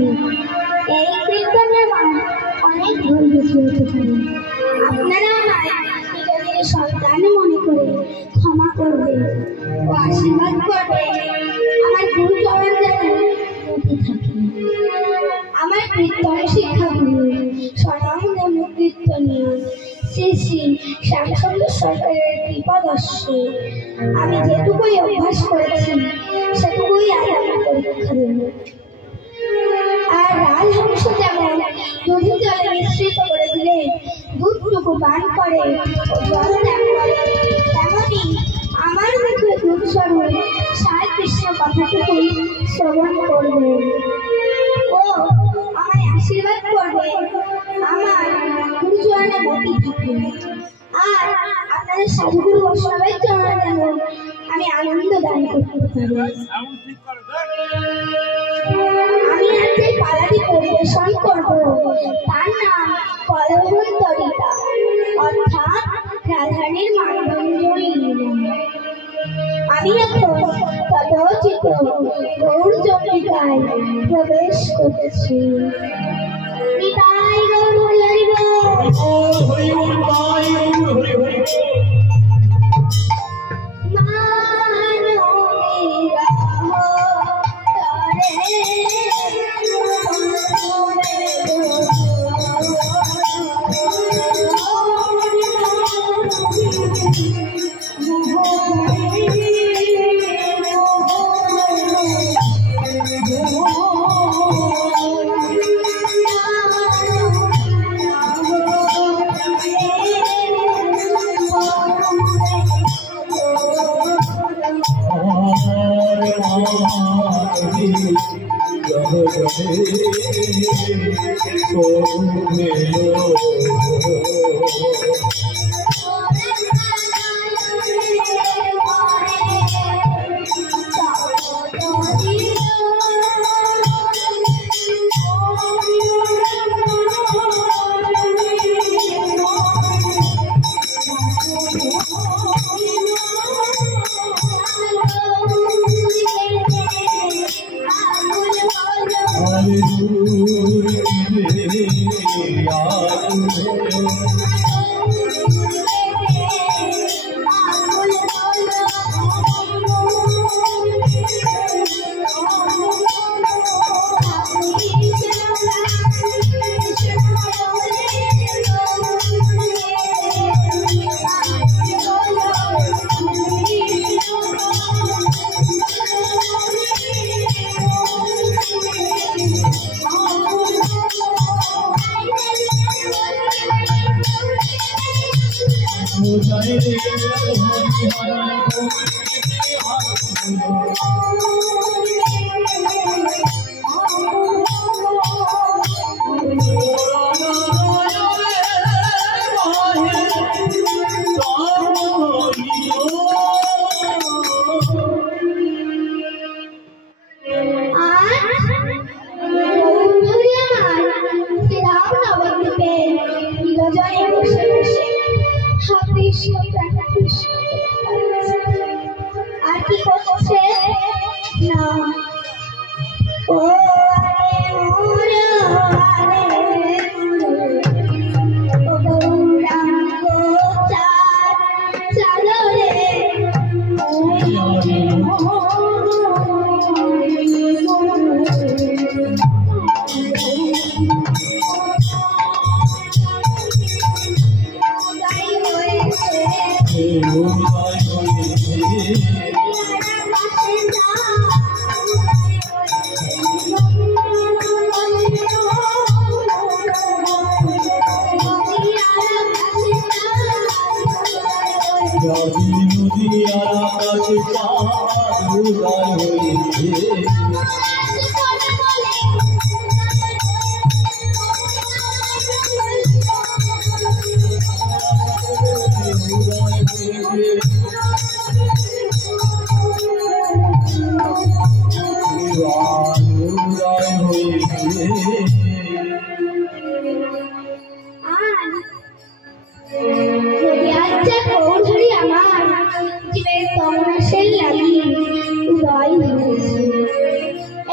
আছে। এই কীর্তনের মান অনেক দূর বেশি হতে পারে। আপনারা আমায় নিজেদের সন্তান মনে করে ক্ষমা করবে ও আশীর্বাদ করবে। আমার গুরুচরণ যেন মতি থাকে। আমার কীর্তন শিক্ষাগুরু স্বনামধন্য কীর্তনীয় শ্রী শ্রী শ্যামসুন্দর সরকারের কৃপাদর্শে আমি যেটুকুই অভ্যাস করেছি সেটুকুই আজ আমি পরীক্ষা দেব। আর রাজহংস যেমন দুধে জলে মিশ্রিত করে দিলে দুধটুকু পান করে ও জল ত্যাগ করে, তেমনি আমার মুখে দুধ স্বরূপ সাই কৃষ্ণ কথাটুকুই শ্রবণ করবে ও আমায় আশীর্বাদ করবে। আমার গুরুচরণে মতি থাকে। আর আপনাদের সাধুগুরু বৈষ্ণবের চরণে যেন আমি আনন্দ দান করতে পারি। আমি আজ যে পালাটি পরিবেশন করব তার নাম কলহন্তরিতা, অর্থাৎ রাধারানীর মানভঞ্জনী লীলা। আমি এখন তদোচিত গৌর চন্দ্রিকায় প্রবেশ করছি। নিতাই গৌর হরি হরি বল।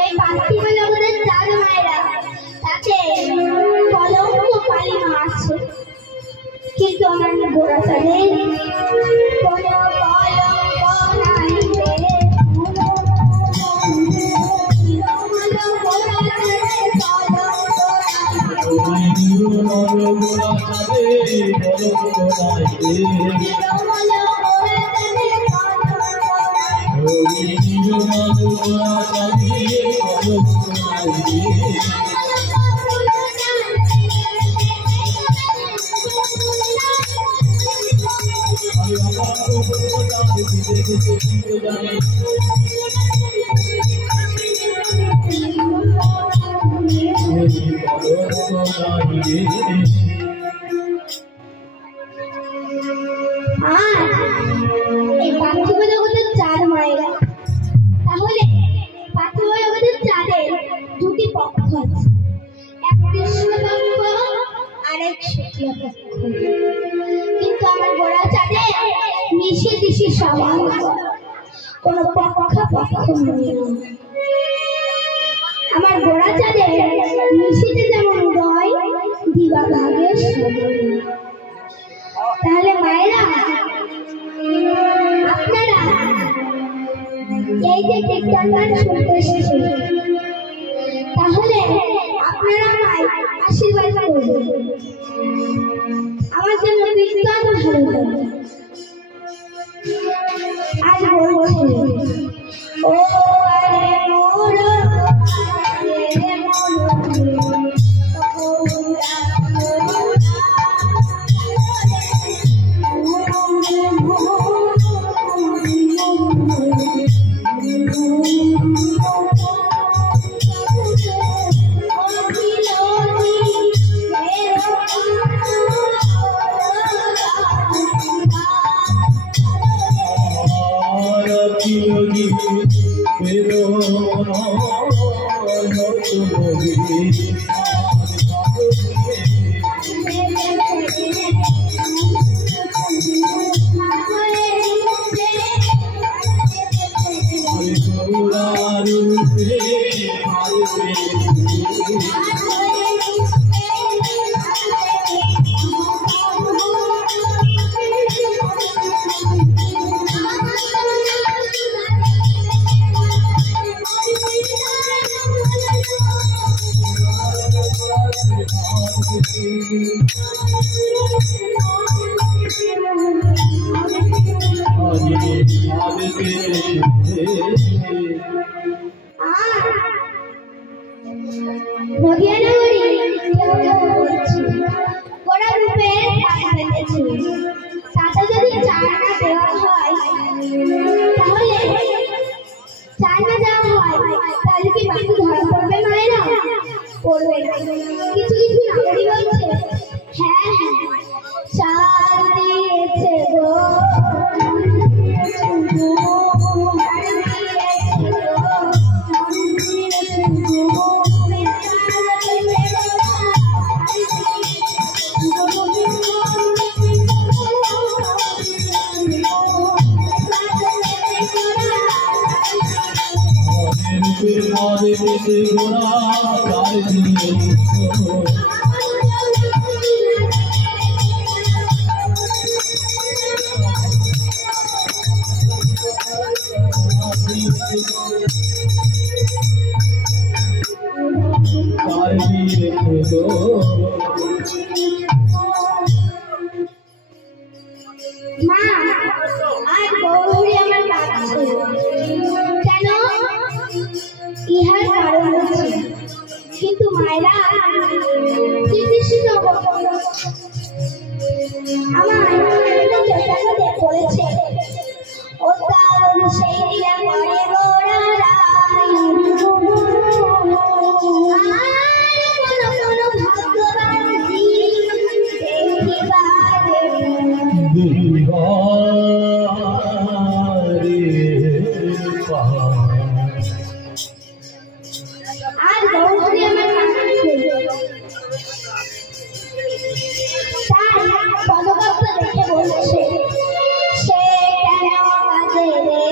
এই পার্থিব জগতের চার মায়েরা কিন্তু আমার গোড়া চাঁদে মিশে দিশি সবার কোনো পক্ষ নেই। আমার গোড়া চাঁদে মিশিতে যেমন উদয় দিবা ভাগের সময়। তাহলে মায়েরা আপনারা এই যে কীর্তন গান শুনতে এসেছেন, তাহলে আপনারা আমায় আশীর্বাদ করবেন, আমার জন্য কীর্তন ভালো হবে। আজ বলছি ও আরে মোর কিছু কিছু নাগরী বলছে হ্যাঁ চাঁদ দিয়েছে গো মা আজ গৌরী আমার ডাকছে কেন ইহার কারণ আছে, কিন্তু মায়েরা আমার বলেছে ও তার সেই করে গোড়া আর গৌরী আমার তাই পদকর্ত দেখে বলছে সে কেন কাঁদে রে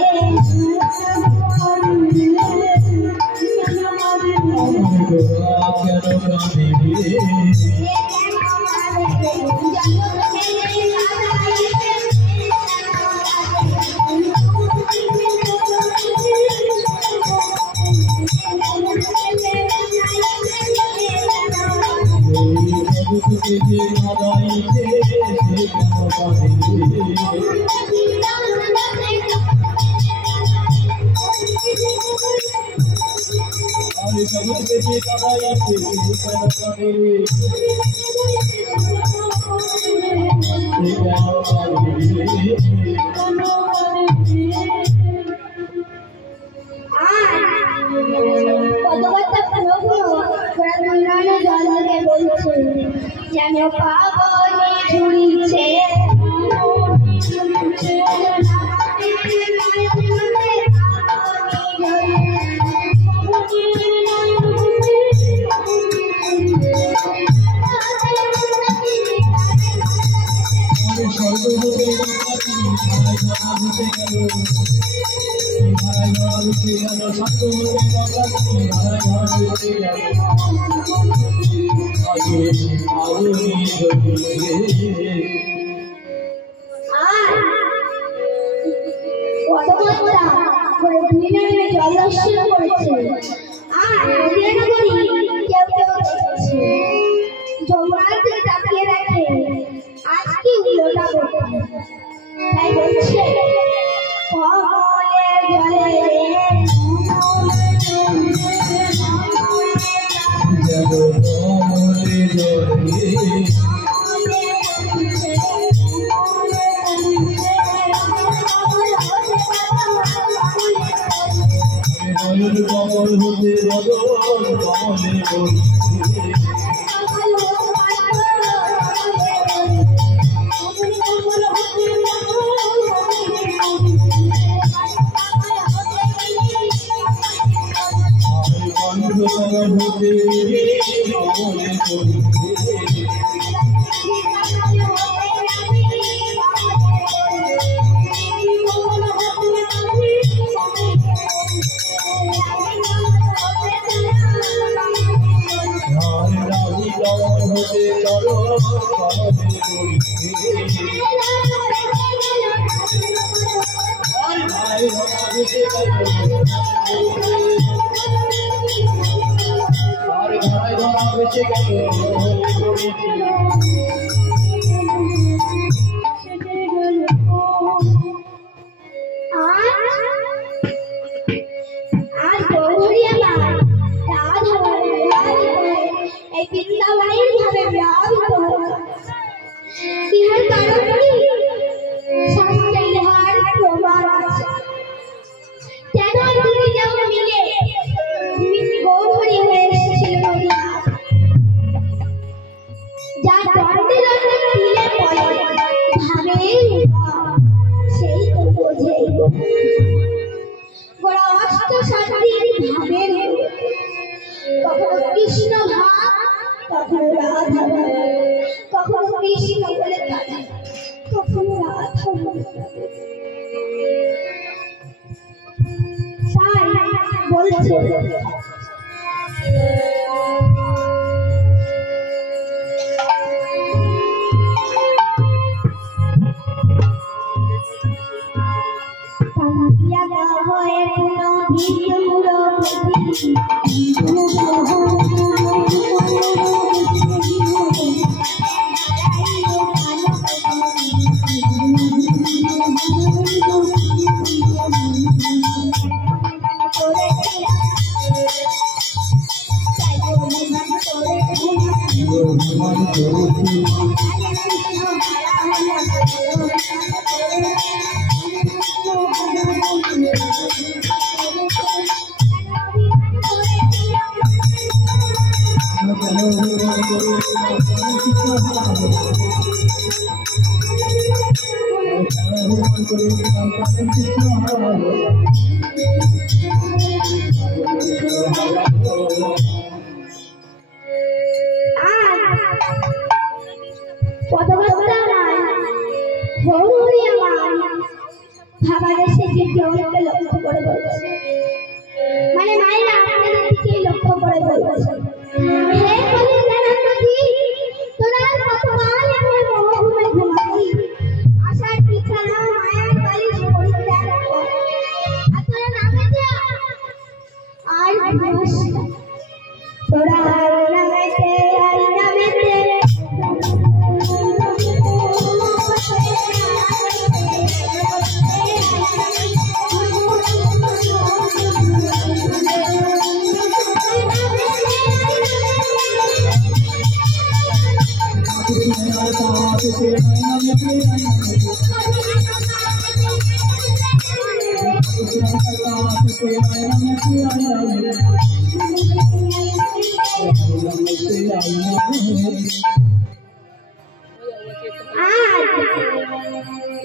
যেন পাগলে ঝুলিছে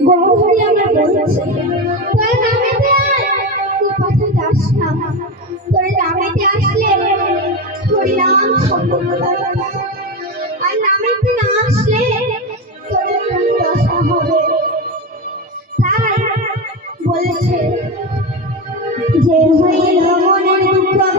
গৌরী আমার বলছে তোর নামেতে তুই পাশে যাস না, তোর নামেতে আসলে হরিনাম সম্পূর্ণ আর নামেতে না আসলে তোর দশা হবে। তাই বলেছে যে হইল মনের দুঃখ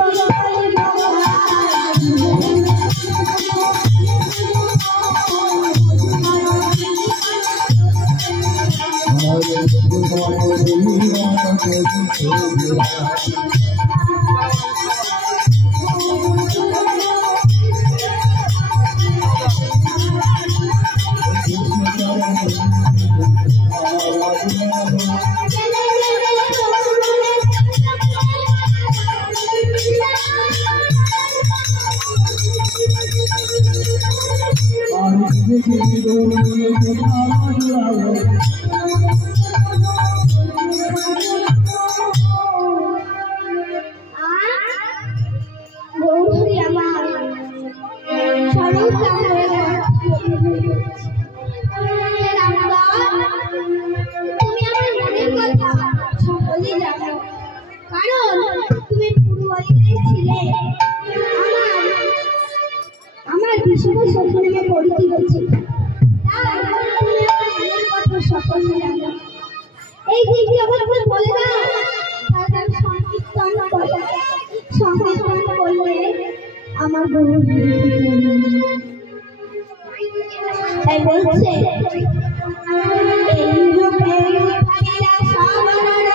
আমার গুরু তাই বলছে এই রূপে হারিয়া সাবরণে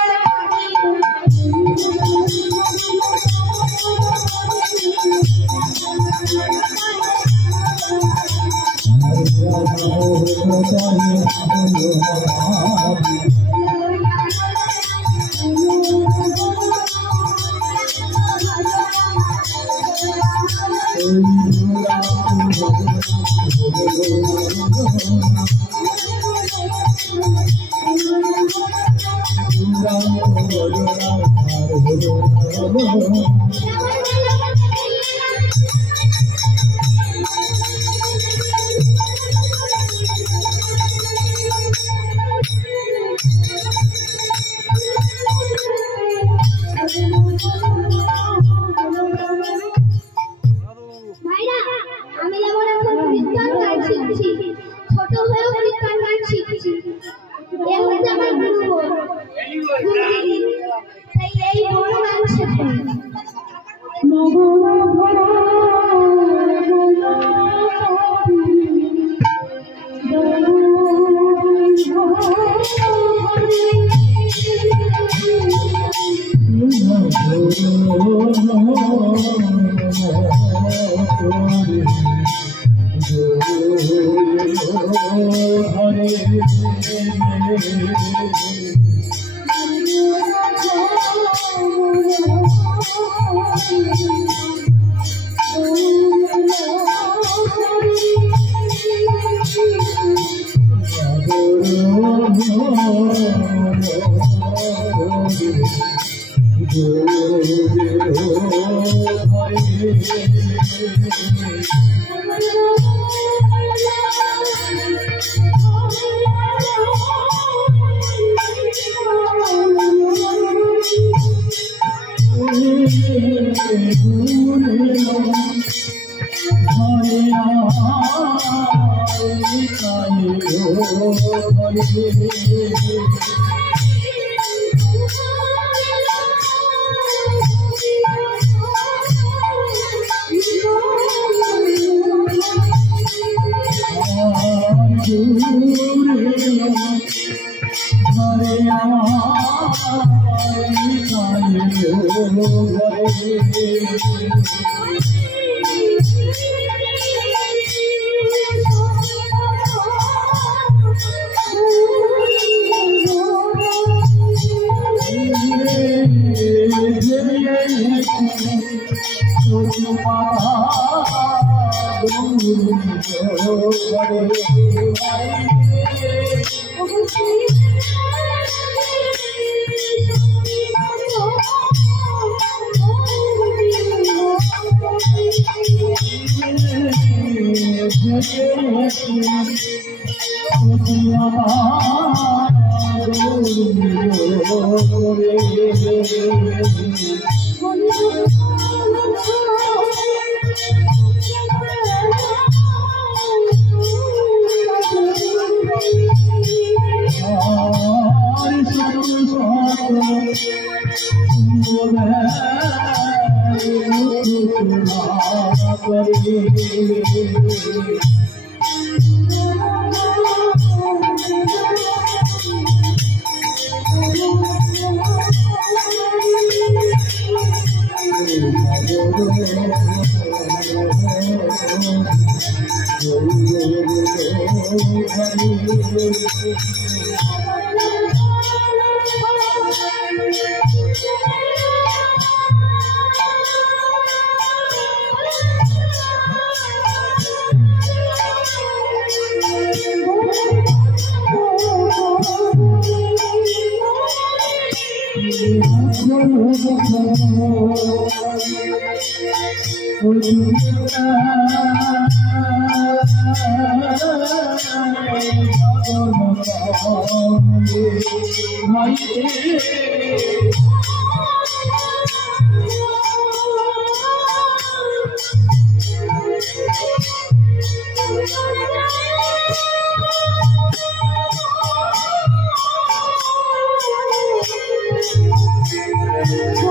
Thank you.